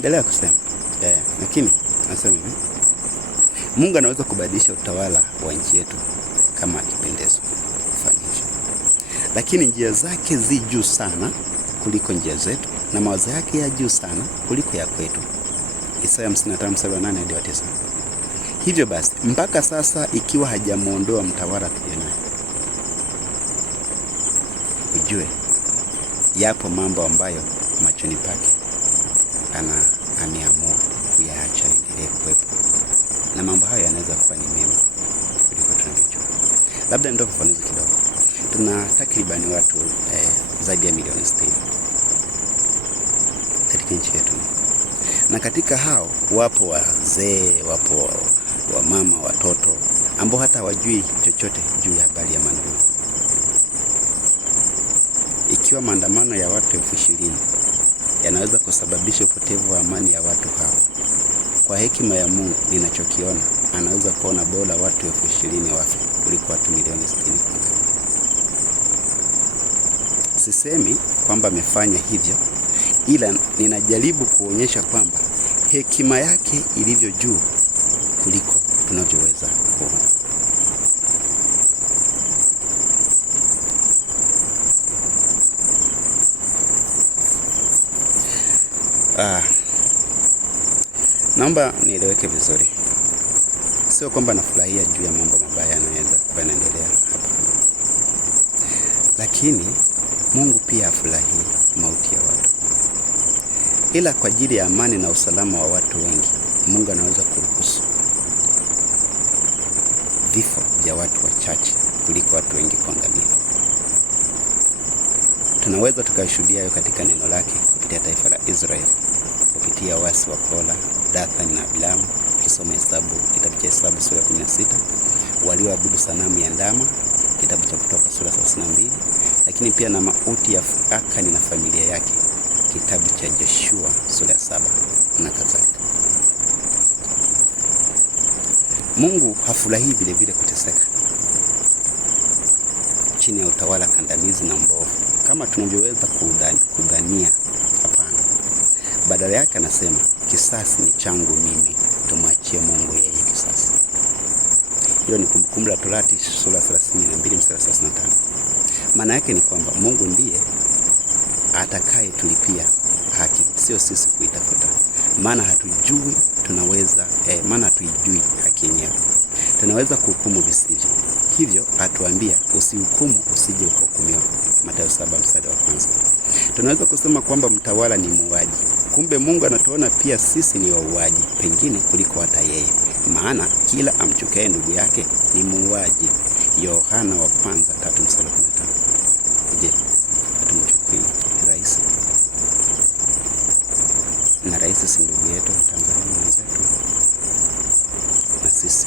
anaendelea kusema lakini anasema hivi, Mungu anaweza kubadilisha utawala wa nchi yetu kama akipendezwa kufanya hivyo, lakini njia zake zi juu sana kuliko njia zetu na mawazo yake ya juu sana kuliko ya kwetu. Isaya 55:8-9. Hivyo basi mpaka sasa, ikiwa hajamuondoa mtawala tulionaye, ujue yapo mambo ambayo machoni pake ameamua kuyaacha endelee kuwepo, na mambo hayo yanaweza kuwa ni mema kuliko tunavyojua. Labda ndio ufafanuzi kidogo. Tuna takribani watu zaidi ya milioni 60 katika nchi yetu, na katika hao wapo wazee, wapo wamama, watoto ambao hata hawajui chochote juu ya habari ya maandamano. Ikiwa maandamano ya watu 20,000 yanaweza kusababisha upotevu wa amani ya watu hao, kwa hekima ya Mungu ninachokiona, anaweza kuona bora watu 20,000 wafe kuliko watu milioni 60 kuangamia. Sisemi kwamba amefanya hivyo, ila ninajaribu kuonyesha kwamba hekima yake ilivyo juu kuliko tunavyoweza kuona. Naomba nieleweke vizuri. Sio kwamba nafurahia juu ya mambo mabaya yanayoweza kuwa yanaendelea hapa, lakini Mungu pia hafurahii mauti ya watu. Ila kwa ajili ya amani na usalama wa watu wengi, Mungu anaweza kuruhusu vifo vya watu wachache kuliko watu wengi kuangamia. Tunaweza tukashuhudia hayo katika neno lake kupitia taifa la Israeli, kupitia wasi wa Kora, Dathani na Abiramu. Ukisoma kitabu cha Hesabu sura 16, walioabudu sanamu ya ndama, kitabu cha Kutoka sura 32, lakini pia na mauti ya Akani na familia yake, kitabu cha Joshua sura 7 na kadhalika. Mungu hafurahii vile vile kuteseka chini ya utawala kandamizi na mbovu kama tunavyoweza kudhania. Hapana, badala yake anasema kisasi ni changu mimi, tumwachie Mungu yeye kisasi. Hilo ni Kumbukumbu la Torati sura 32:35. Maana yake ni kwamba Mungu ndiye atakaye tulipia haki, sio sisi kuitafuta. Maana hatuijui haki yenyewe. Tunaweza kuhukumu visivyo. Hivyo atuambia usihukumu usije ukahukumiwa, Mathayo 7:1. Tunaweza kusema kwamba mtawala ni muuaji. Kumbe Mungu anatuona pia sisi ni wauaji, pengine kuliko hata yeye. Maana kila amchukiaye ndugu yake ni muuaji. Yohana wa 1:3-15. Je, hatumchukui rais? Na rais si ndugu yetu, Tanzania mwenzetu? Na sisi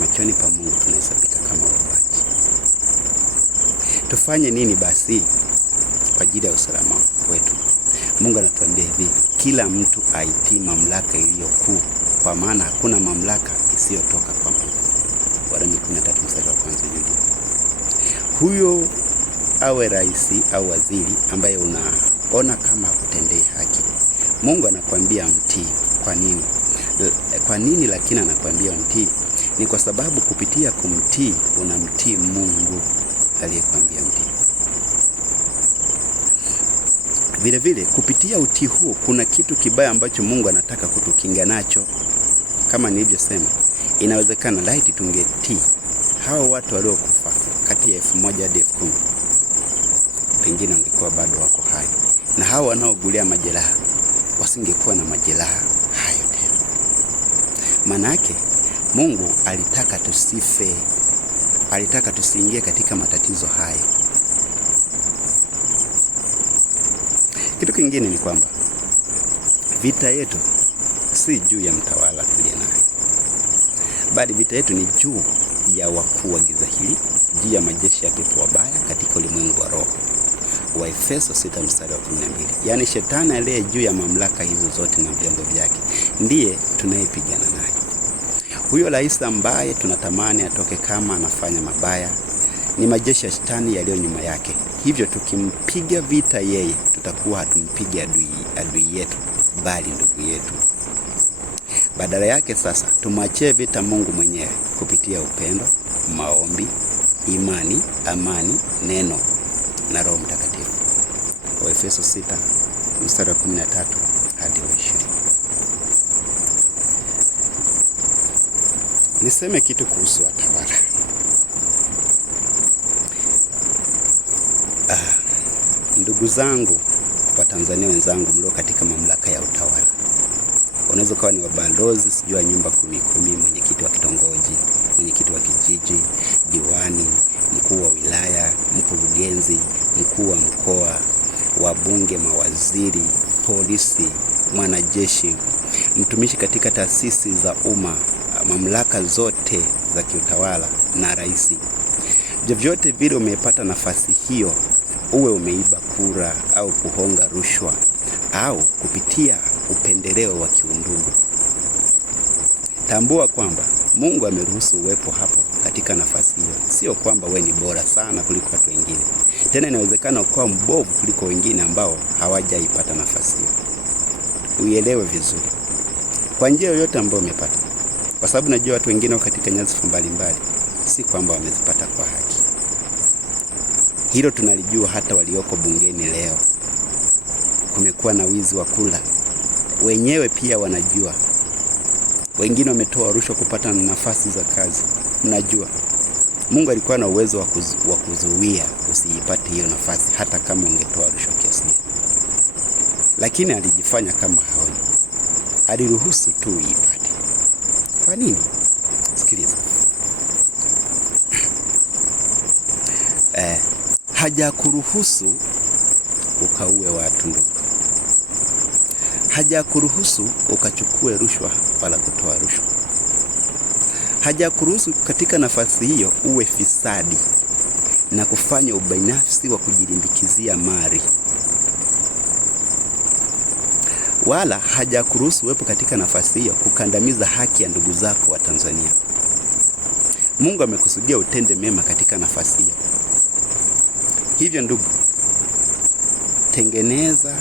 machoni pa Mungu tunahesabika kama wauaji. Tufanye nini basi kwa ajili ya usalama wetu? Mungu anatuambia hivi, kila mtu aitii mamlaka iliyo kuu, kwa maana hakuna mamlaka isiyotoka kwa Mungu. Warumi 13:1. Huyo awe rais au waziri ambaye unaona kama hakutendei haki, Mungu anakuambia mtii. Kwa nini lakini anakuambia mtii? Ni kwa sababu kupitia kumtii unamtii Mungu aliyekwambia mtii. Vile vile kupitia utii huo kuna kitu kibaya ambacho Mungu anataka kutukinga nacho. Kama nilivyosema, inawezekana laiti tungetii hao watu waliokufa kati ya 1,000 hadi 10,000, pengine wangekuwa bado wako hai, na hao wanaogulia majeraha wasingekuwa na majeraha hayo tena. Maana yake Mungu alitaka tusife, alitaka tusiingie katika matatizo hayo. Kitu kingine ni kwamba vita yetu si juu ya mtawala tuliyenaye, bali vita yetu ni juu ya wakuu wa giza hili, juu ya majeshi ya pepo wabaya katika ulimwengu wa roho. Waefeso 6:12. Yaani shetani aliye juu ya mamlaka hizo zote na vyombo vyake ndiye tunayepigana naye. Huyo rais ambaye tunatamani atoke kama anafanya mabaya ni majeshi ya shetani yaliyo nyuma yake. Hivyo tukimpiga vita yeye, tutakuwa hatumpigi adui yetu, bali ndugu yetu. Badala yake sasa tumwachie vita Mungu mwenyewe kupitia upendo, maombi, imani, amani, neno na Roho Mtakatifu. Waefeso 6 mstari wa 13 hadi wa 20. Niseme kitu kuhusu watawala. Ndugu zangu Watanzania wenzangu mlio katika mamlaka ya utawala, unaweza kuwa ni wabalozi, sijua nyumba 10, mwenyekiti wa kitongoji, mwenyekiti wa kijiji, diwani, mkuu wa wilaya, mkurugenzi, mkuu wa mkoa, wabunge, mawaziri, polisi, mwanajeshi, mtumishi katika taasisi za umma, mamlaka zote za kiutawala na rais. Vyovyote vile umepata nafasi hiyo, uwe umeiba kura au kuhonga rushwa au kupitia upendeleo wa kiundugu, tambua kwamba Mungu ameruhusu uwepo hapo katika nafasi hiyo. Sio kwamba we ni bora sana kuliko watu wengine. Tena inawezekana ukawa mbovu kuliko wengine ambao hawajaipata nafasi hiyo. Uielewe vizuri kwa njia yoyote ambayo umepata, kwa sababu najua watu wengine wako katika nyadhifa mbalimbali, si kwamba wamezipata kwa haki. Hilo tunalijua. Hata walioko bungeni leo kumekuwa na wizi wa kula, wenyewe pia wanajua. Wengine wametoa rushwa kupata nafasi za kazi, mnajua. Mungu alikuwa na uwezo wa kuzuia usiipate hiyo nafasi, hata kama ungetoa rushwa kiasi gani, lakini alijifanya kama haoni, aliruhusu tu uipate. Kwa nini? Sikiliza. Hajakuruhusu ukaue watu ndugu. Hajakuruhusu ukachukue rushwa wala kutoa rushwa. Hajakuruhusu katika nafasi hiyo uwe fisadi na kufanya ubinafsi wa kujilimbikizia mali. Wala hajakuruhusu uwepo katika nafasi hiyo kukandamiza haki ya ndugu zako wa Tanzania. Mungu amekusudia utende mema katika nafasi hiyo. Hivyo ndugu, tengeneza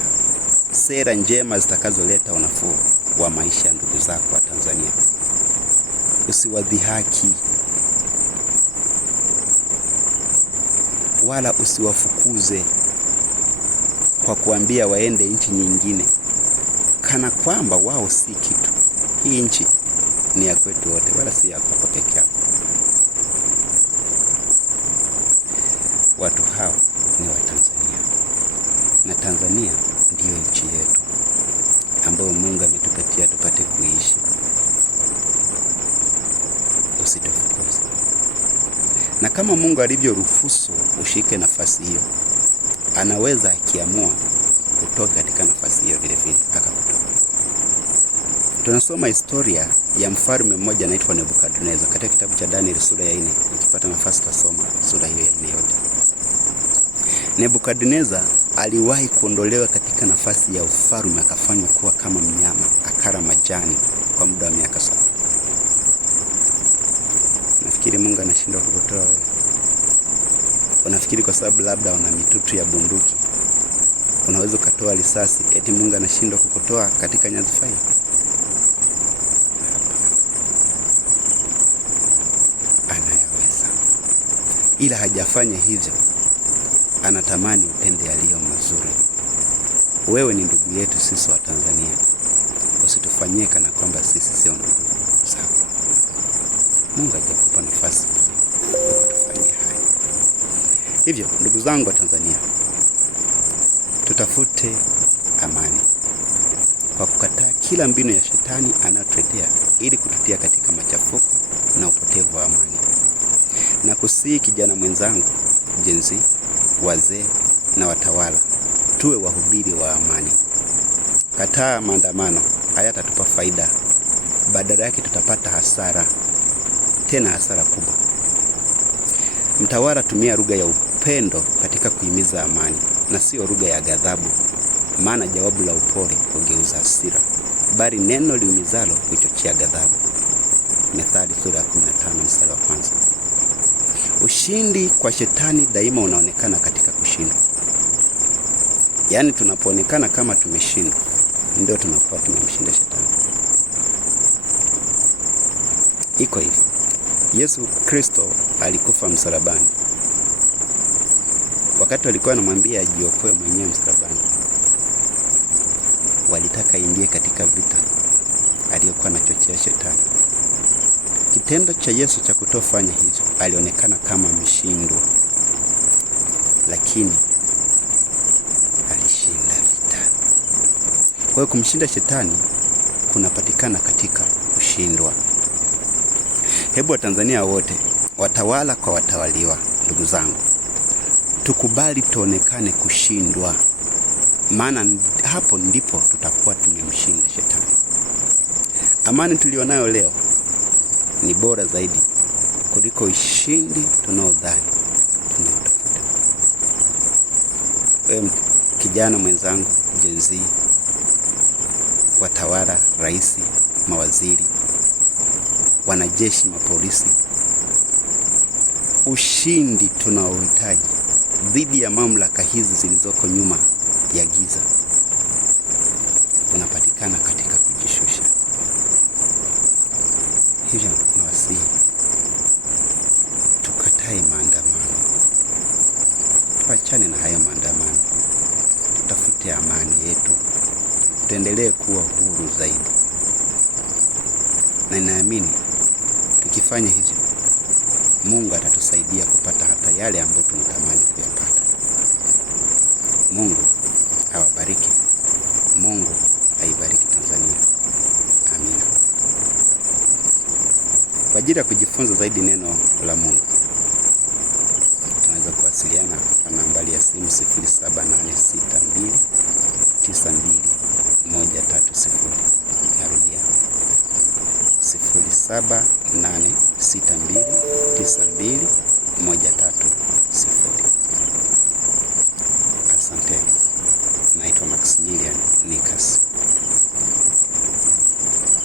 sera njema zitakazoleta unafuu wa maisha ya ndugu zako wa Tanzania. Usiwadhihaki wala usiwafukuze kwa kuambia waende nchi nyingine kana kwamba wao si kitu. Hii nchi ni ya kwetu wote, wala si ya kwako peke yako. Watu hao ni wa Tanzania, na Tanzania ndiyo nchi yetu ambayo Mungu ametupatia tupate kuishi. Usitufukuze. Na kama Mungu alivyoruhusu ushike nafasi hiyo, anaweza akiamua kutoka katika nafasi hiyo vile vile akakutoa. Tunasoma historia ya mfalme mmoja anaitwa Nebukadneza katika kitabu cha Danieli sura ya 4. Nikipata nafasi tasoma sura hiyo ya 4 yote. Nebukadneza aliwahi kuondolewa katika nafasi ya ufalme, akafanywa kuwa kama mnyama, akala majani kwa muda wa miaka 7. Nafikiri Mungu anashindwa kukutoa wewe? Unafikiri kwa sababu labda una mitutu ya bunduki unaweza ukatoa risasi eti Mungu anashindwa kukutoa katika nyadhifa hiyo? Anayaweza, ila hajafanya hivyo. Anatamani utende yaliyo mazuri. Wewe ni ndugu yetu sisi wa Tanzania. Usitufanyie kana kwamba sisi sio ndugu zako. Mungu hajakupa nafasi kutufanyia haya. Hivyo ndugu zangu wa Tanzania, tutafute amani kwa kukataa kila mbinu ya shetani anayotuletea ili kututia katika machafuko na upotevu wa amani. Na kusihi kijana mwenzangu, jenzi, wazee na watawala, tuwe wahubiri wa amani. Kataa maandamano, hayatatupa faida. Badala yake tutapata hasara, tena hasara kubwa. Mtawala, tumia lugha ya upendo katika kuhimiza amani na sio lugha ya ghadhabu, maana jawabu la upole hugeuza hasira, bali neno liumizalo huchochea ghadhabu. Methali sura ya 15 mstari wa 1. Ushindi kwa shetani daima unaonekana katika kushindwa. Yaani tunapoonekana kama tumeshindwa, ndio tunakuwa tumemshinda shetani. Iko hivi, Yesu Kristo alikufa msalabani. Wakati walikuwa wanamwambia ajiokoe mwenyewe msalabani, walitaka ingie katika vita aliyokuwa anachochea shetani. Kitendo cha Yesu cha kutofanya hizo, alionekana kama ameshindwa, lakini alishinda vita. Kwa hiyo kumshinda shetani kunapatikana katika kushindwa. Hebu Watanzania wote, watawala kwa watawaliwa, ndugu zangu, tukubali tuonekane kushindwa, maana hapo ndipo tutakuwa tumemshinda shetani. Amani tulionayo leo ni bora zaidi kuliko ushindi tunaodhani tunaotafuta. Wewe kijana mwenzangu, Gen Z, watawala, rais, mawaziri, wanajeshi, mapolisi, ushindi tunaohitaji dhidi ya mamlaka hizi zilizoko nyuma ya giza unapatikana katika kujishusha. Hivyo nawasihi tukatae maandamano, tuachane na hayo maandamano, tutafute amani yetu, tuendelee kuwa huru zaidi. Na ninaamini tukifanya hivyo, Mungu atatusaidia kupata hata yale ambayo tunatamani kuyapata. Mungu awabariki. Mungu aibariki Tanzania. Amina. Kwa ajili ya kujifunza zaidi neno la Mungu, tunaweza kuwasiliana kwa nambari ya simu 0786292130. Narudia 0786